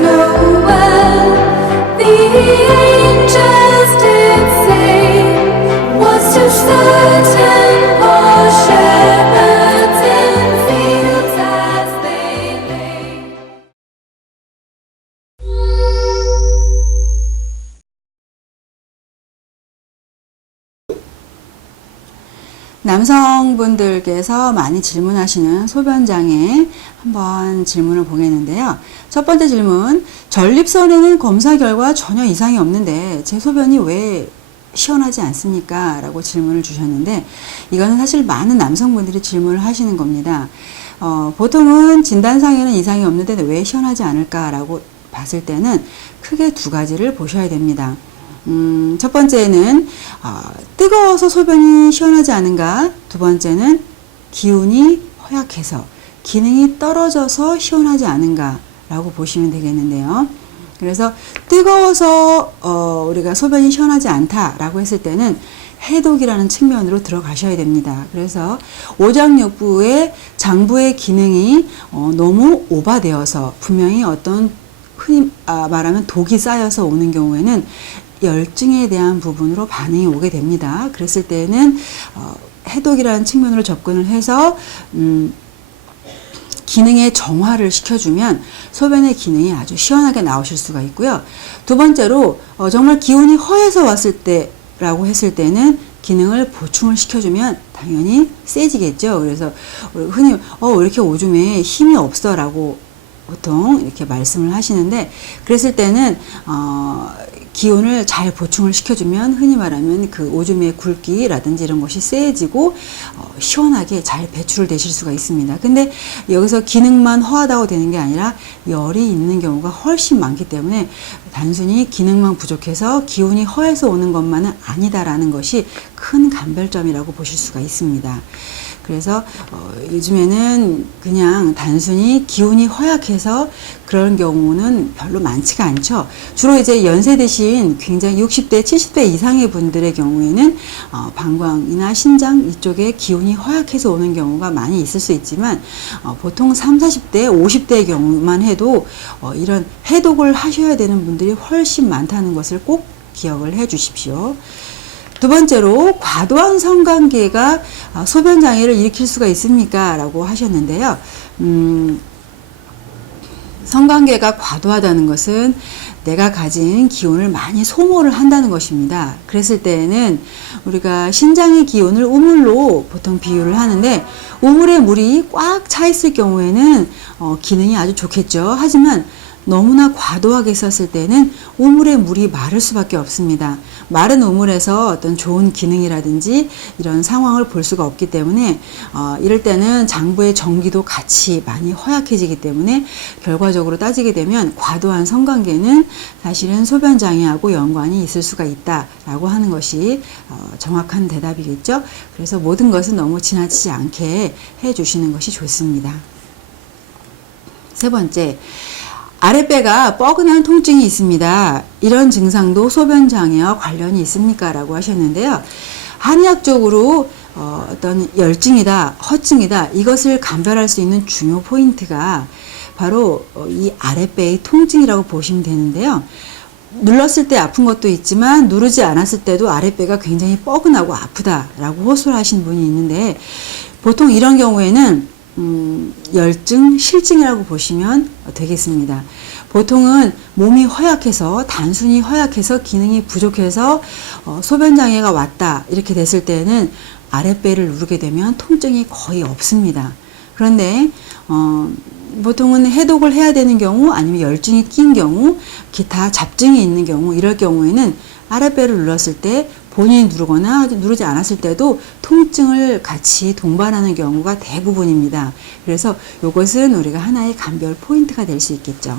Noel, the angels did say, was to certain poor shepherds in fields as they lay. 남성분들께서 많이 질문하시는 소변장애 한번 질문을 보겠는데요. 첫 번째 질문, 전립선에는 검사 결과 전혀 이상이 없는데 제 소변이 왜 시원하지 않습니까? 라고 질문을 주셨는데, 이거는 사실 많은 남성분들이 질문을 하시는 겁니다. 보통은 진단상에는 이상이 없는데 왜 시원하지 않을까라고 봤을 때는 크게 두 가지를 보셔야 됩니다. 첫 번째는 뜨거워서 소변이 시원하지 않은가, 두 번째는 기운이 허약해서 기능이 떨어져서 시원하지 않은가 라고 보시면 되겠는데요. 그래서 뜨거워서 우리가 소변이 시원하지 않다라고 했을 때는 해독이라는 측면으로 들어가셔야 됩니다. 그래서 오장육부의 장부의 기능이 너무 오버되어서 분명히 어떤 흔히 말하면 독이 쌓여서 오는 경우에는 열증에 대한 부분으로 반응이 오게 됩니다. 그랬을 때는 해독이라는 측면으로 접근을 해서 기능의 정화를 시켜주면 소변의 기능이 아주 시원하게 나오실 수가 있고요. 두 번째로 정말 기운이 허해서 왔을 때라고 했을 때는 기능을 보충을 시켜주면 당연히 세지겠죠. 그래서 흔히 왜 이렇게 오줌에 힘이 없어 라고 보통 이렇게 말씀을 하시는데, 그랬을 때는 기운을 잘 보충을 시켜주면 흔히 말하면 그 오줌의 굵기라든지 이런 것이 세지고 시원하게 잘 배출을 되실 수가 있습니다. 근데 여기서 기능만 허하다고 되는 게 아니라 열이 있는 경우가 훨씬 많기 때문에 단순히 기능만 부족해서 기운이 허해서 오는 것만은 아니다라는 것이 큰 감별점이라고 보실 수가 있습니다. 그래서 요즘에는 그냥 단순히 기운이 허약해서 그런 경우는 별로 많지가 않죠. 주로 이제 연세 드신 굉장히 60대, 70대 이상의 분들의 경우에는 방광이나 신장 이쪽에 기운이 허약해서 오는 경우가 많이 있을 수 있지만 보통 30, 40대, 50대의 경우만 해도 이런 해독을 하셔야 되는 분들이 훨씬 많다는 것을 꼭 기억을 해 주십시오. 두 번째로, 과도한 성관계가 소변장애를 일으킬 수가 있습니까? 라고 하셨는데요. 성관계가 과도하다는 것은 내가 가진 기운을 많이 소모를 한다는 것입니다. 그랬을 때에는 우리가 신장의 기운을 우물로 보통 비유를 하는데, 우물에 물이 꽉 차 있을 경우에는 기능이 아주 좋겠죠. 하지만 너무나 과도하게 썼을 때는 우물의 물이 마를 수밖에 없습니다. 마른 우물에서 어떤 좋은 기능이라든지 이런 상황을 볼 수가 없기 때문에 이럴 때는 장부의 정기도 같이 많이 허약해지기 때문에 결과적으로 따지게 되면 과도한 성관계는 사실은 소변장애하고 연관이 있을 수가 있다라고 하는 것이 정확한 대답이겠죠. 그래서 모든 것은 너무 지나치지 않게 해주시는 것이 좋습니다. 세 번째, 아랫배가 뻐근한 통증이 있습니다. 이런 증상도 소변장애와 관련이 있습니까? 라고 하셨는데요. 한의학적으로 어떤 열증이다, 허증이다, 이것을 감별할 수 있는 중요 포인트가 바로 이 아랫배의 통증이라고 보시면 되는데요. 눌렀을 때 아픈 것도 있지만 누르지 않았을 때도 아랫배가 굉장히 뻐근하고 아프다라고 호소를 하신 분이 있는데, 보통 이런 경우에는 열증, 실증이라고 보시면 되겠습니다. 보통은 몸이 허약해서, 단순히 허약해서 기능이 부족해서 소변장애가 왔다 이렇게 됐을 때는 아랫배를 누르게 되면 통증이 거의 없습니다. 그런데 보통은 해독을 해야 되는 경우, 아니면 열증이 낀 경우, 기타 잡증이 있는 경우, 이럴 경우에는 아랫배를 눌렀을 때 본인이 누르거나 누르지 않았을 때도 통증을 같이 동반하는 경우가 대부분입니다. 그래서 이것은 우리가 하나의 감별 포인트가 될 수 있겠죠.